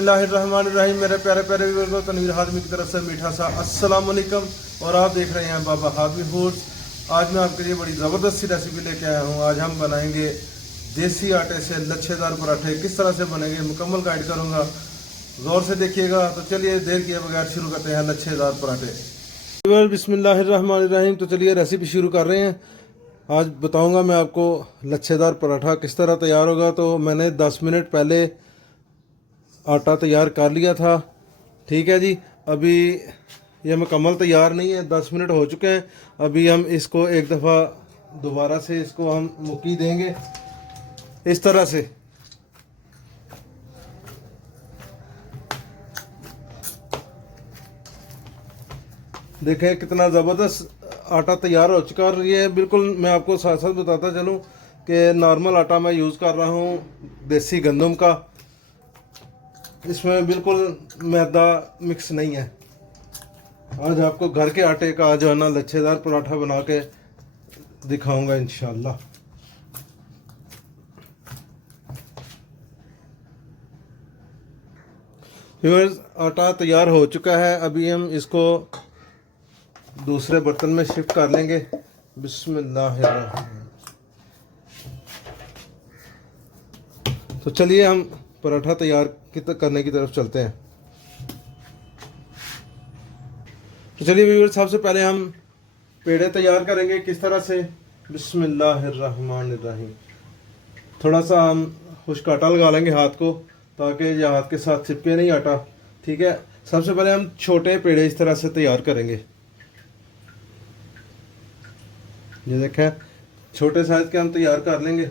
बिस्मिल्लाहिर्रहमानिर्रहीम। मेरे प्यारे प्यारे व्यूअर्स को तनवीर हाज़मी की तरफ से मीठा सा अस्सलाम वालेकुम। और आप देख रहे हैं बाबा हाज़मी फूड्स। आज मैं आपके लिए बड़ी ज़बरदस्त सी रेसिपी लेके आया हूँ। आज हम बनाएंगे देसी आटे से लच्छेदार पराठे। किस तरह से बनेंगे मुकम्मल गाइड करूँगा, गौर से देखिएगा। तो चलिए देर किए बगैर शुरू करते हैं लच्छेदार पराठे। बिस्मिल्लाहिर्रहमानिर्रहीम। तो चलिए रेसिपी शुरू कर रहे हैं। आज बताऊंगा मैं आपको लच्छेदार पराठा किस तरह तैयार होगा। तो मैंने 10 मिनट पहले आटा तैयार कर लिया था, ठीक है जी। अभी ये मुकम्मल तैयार नहीं है, 10 मिनट हो चुके हैं। अभी हम इसको एक दफ़ा दोबारा से इसको हम मुक्की देंगे इस तरह से। देखें कितना ज़बरदस्त आटा तैयार हो चुका है। ये बिल्कुल मैं आपको साथ साथ बताता चलूँ कि नॉर्मल आटा मैं यूज़ कर रहा हूँ देसी गंदम का। इसमें बिल्कुल मैदा मिक्स नहीं है। आज आपको घर के आटे का जो है ना लच्छेदार पराठा बना के दिखाऊंगा इंशाल्लाह। व्यूअर्स, आटा तैयार हो चुका है। अभी हम इसको दूसरे बर्तन में शिफ्ट कर लेंगे। बिस्मिल्लाहिर्रहमानिर्रहीम। तो चलिए हम पराठा तैयार करने की तरफ चलते हैं। तो चलिए व्यूअर्स, सबसे पहले हम पेड़े तैयार करेंगे किस तरह से। बिस्मिल्लाहिर्रहमानिर्रहीम। थोड़ा सा हम खुश्क आटा लगा लेंगे हाथ को, ताकि ये हाथ के साथ चिपके नहीं आटा, ठीक है। सबसे पहले हम छोटे पेड़े इस तरह से तैयार करेंगे। ये देखें, छोटे साइज के हम तैयार कर लेंगे।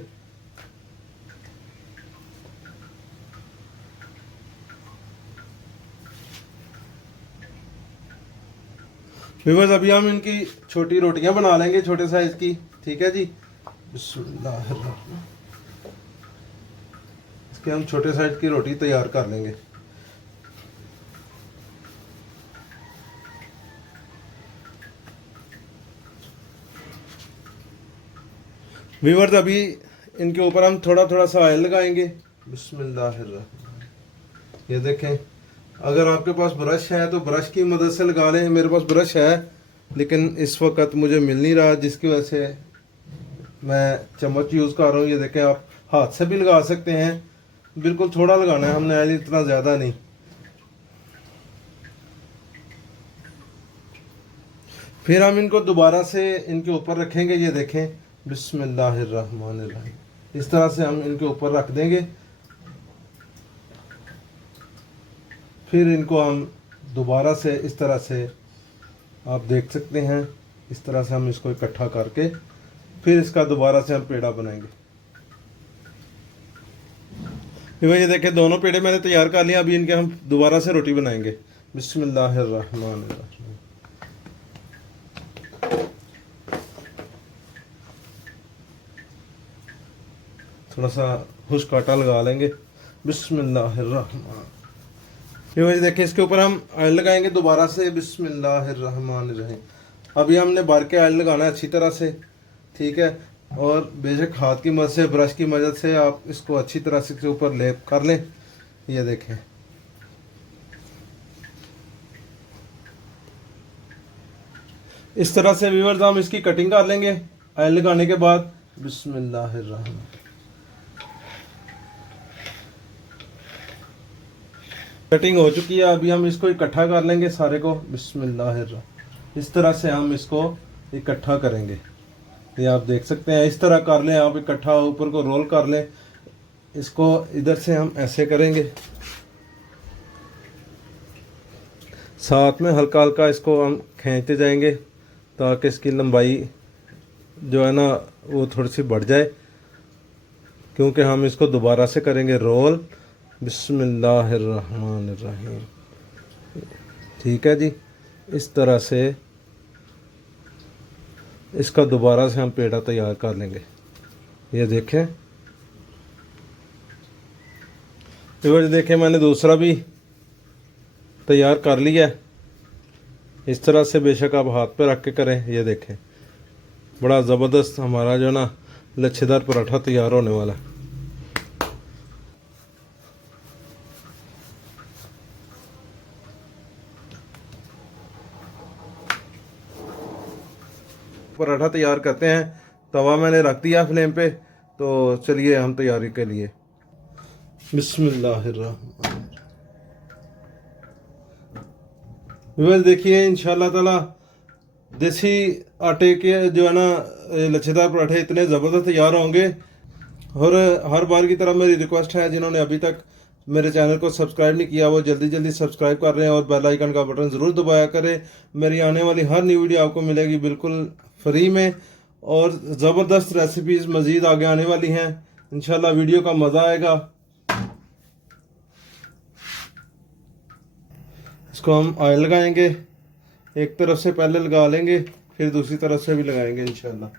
व्यूअर्स, अभी हम इनकी छोटी रोटियां बना लेंगे छोटे साइज की, ठीक है जी। बिस्मिल्लाहिर्रहमानिर्रहीम। इसके हम छोटे साइज की रोटी तैयार कर लेंगे। व्यूअर्स, अभी इनके ऊपर हम थोड़ा थोड़ा सा ऑयल लगाएंगे। बिस्मिल्लाहिर्रहमानिर्रहीम। ये देखें, अगर आपके पास ब्रश है तो ब्रश की मदद से लगा लें। मेरे पास ब्रश है लेकिन इस वक्त मुझे मिल नहीं रहा, जिसकी वजह से मैं चम्मच यूज़ कर रहा हूँ। ये देखें, आप हाथ से भी लगा सकते हैं। बिल्कुल थोड़ा लगाना है हमने, ऑयल इतना ज़्यादा नहीं। फिर हम इनको दोबारा से इनके ऊपर रखेंगे। ये देखें, बिस्मिल्लाहिर्रहमानिर्रहीम। इस तरह से हम इनके ऊपर रख देंगे। फिर इनको हम दोबारा से इस तरह से, आप देख सकते हैं, इस तरह से हम इसको इकट्ठा करके फिर इसका दोबारा से हम पेड़ा बनाएंगे। ये देखें, दोनों पेड़े मैंने तैयार कर लिया। अभी इनके हम दोबारा से रोटी बनाएंगे। बिस्मिल्लाहिर्रहमानिर्रहीम। थोड़ा सा खुश्क आटा लगा लेंगे। बिस्मिल्लाहिर्रहमानिर्रहीम। ये देखें, इसके ऊपर हम ऑयल लगाएंगे दोबारा से। बिस्मिल्लाहिर्रहमानिर्रहीम। अभी हमने भर के ऑयल लगाना है अच्छी तरह से, ठीक है। और बेशक हाथ की मदद से, ब्रश की मदद से आप इसको अच्छी तरह से इसके ऊपर लेप कर लें। ये देखें, इस तरह से व्यूअर्स हम इसकी कटिंग कर लेंगे ऑयल लगाने के बाद। बिस्मिल्लाहिर्रहमानिर्रहीम। कटिंग हो चुकी है। अभी हम इसको इकट्ठा कर लेंगे सारे को। बिस्मिल्लाहिर्रहमानिर्रहीम। इस तरह से हम इसको इकट्ठा करेंगे। ये आप देख सकते हैं, इस तरह कर लें आप इकट्ठा, ऊपर को रोल कर लें। इसको इधर से हम ऐसे करेंगे, साथ में हल्का हल्का इसको हम खींचते जाएंगे ताकि इसकी लंबाई जो है ना वो थोड़ी सी बढ़ जाए, क्योंकि हम इसको दोबारा से करेंगे रोल। बिस्मिल्लाहिर्रहमानिर्रहीम। ठीक है जी, इस तरह से इसका दोबारा से हम पेड़ा तैयार कर लेंगे। ये देखें, तो देखें मैंने दूसरा भी तैयार कर लिया है। इस तरह से बेशक आप हाथ पे रख के करें। ये देखें, बड़ा ज़बरदस्त हमारा जो ना लच्छेदार पराठा तैयार होने वाला है। पराठा तैयार करते हैं। तवा मैंने रख दिया फ्लेम पे, तो चलिए हम तैयारी के लिए। बिस्मिल्लाहिर्रहमानिर्रहीम। व्यूअर्स देखिए, इंशाल्लाह ताला देसी आटे के जो है ना लच्छेदार पराठे इतने ज़बरदस्त तैयार होंगे। और हर बार की तरह मेरी रिक्वेस्ट है, जिन्होंने अभी तक मेरे चैनल को सब्सक्राइब नहीं किया वो जल्दी जल्दी सब्सक्राइब कर रहे हैं और बेल आइकन का बटन ज़रूर दबाया करें। मेरी आने वाली हर न्यू वीडियो आपको मिलेगी बिल्कुल फ्री में, और ज़बरदस्त रेसिपीज़ मज़ीद आगे आने वाली हैं। इंशाल्लाह वीडियो का मज़ा आएगा। इसको हम ऑयल लगाएंगे, एक तरफ से पहले लगा लेंगे, फिर दूसरी तरफ से भी लगाएंगे इंशाल्लाह।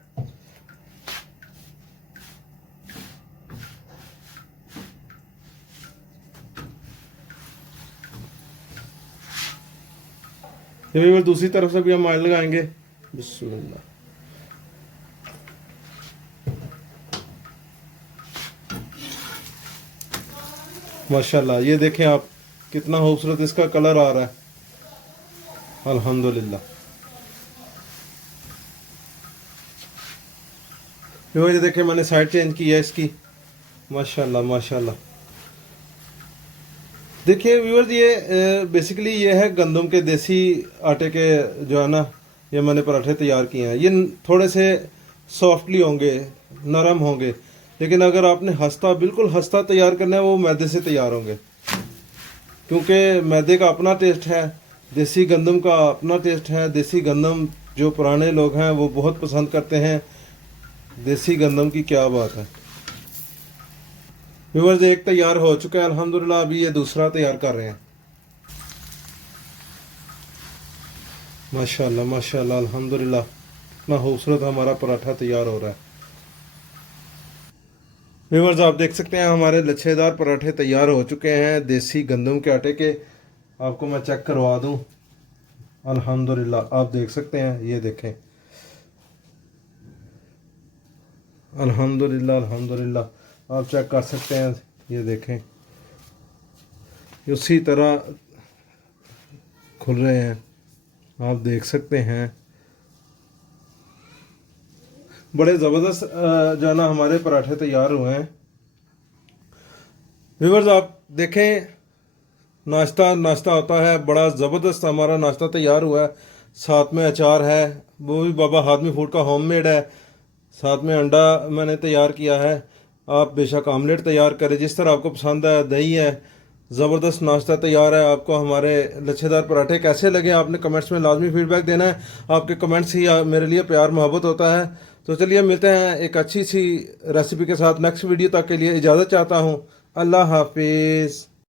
फिर दूसरी तरफ से भी हम ऑयल लगाएंगे। बिस्मिल्लाह। माशाल्लाह, ये देखें आप, कितना खूबसूरत इसका कलर आ रहा है। अल्हम्दुलिल्लाह। ये देखें, मैंने साइड चेंज की है इसकी। माशाल्लाह माशाल्लाह। देखिए व्यूअर्स, ये बेसिकली ये है गंदम के देसी आटे के जो है ना ये मैंने पराठे तैयार किए हैं। ये थोड़े से सॉफ्टली होंगे, नरम होंगे, लेकिन अगर आपने हस्ता बिल्कुल हस्ता तैयार करना है वो मैदे से तैयार होंगे, क्योंकि मैदे का अपना टेस्ट है, देसी गंदम का अपना टेस्ट है। देसी गंदम जो पुराने लोग हैं वो बहुत पसंद करते हैं। देसी गंदम की क्या बात है। व्यूअर्स, एक तैयार हो चुका है अल्हम्दुलिल्लाह। अभी ये दूसरा तैयार कर रहे हैं। माशाल्लाह माशाल्लाह अल्हम्दुलिल्लाह, इतना खूबसूरत हमारा पराठा तैयार हो रहा है। व्यूअर्स, आप देख सकते हैं हमारे लच्छेदार पराठे तैयार हो चुके हैं देसी गंदम के आटे के। आपको मैं चेक करवा दूं। अल्हम्दुलिल्लाह, आप देख सकते हैं, ये देखें। अल्हम्दुलिल्लाह अल्हम्दुलिल्लाह, आप चेक कर सकते हैं, ये देखें, उसी तरह खुल रहे हैं, आप देख सकते हैं। बड़े ज़बरदस्त जो है ना हमारे पराठे तैयार हुए हैं। व्यूअर्स, आप देखें, नाश्ता नाश्ता होता है, बड़ा ज़बरदस्त हमारा नाश्ता तैयार हुआ है। साथ में अचार है, वो भी बाबा हादमी फूड का होममेड है। साथ में अंडा मैंने तैयार किया है। आप बेशक आमलेट तैयार करें, जिस तरह आपको पसंद है। दही है, ज़बरदस्त नाश्ता तैयार है। आपको हमारे लच्छेदार पराठे कैसे लगे आपने कमेंट्स में लाजमी फीडबैक देना है। आपके कमेंट्स ही मेरे लिए प्यार मोहब्बत होता है। तो चलिए मिलते हैं एक अच्छी सी रेसिपी के साथ नेक्स्ट वीडियो तक के लिए इजाज़त चाहता हूँ। अल्लाह हाफिज़।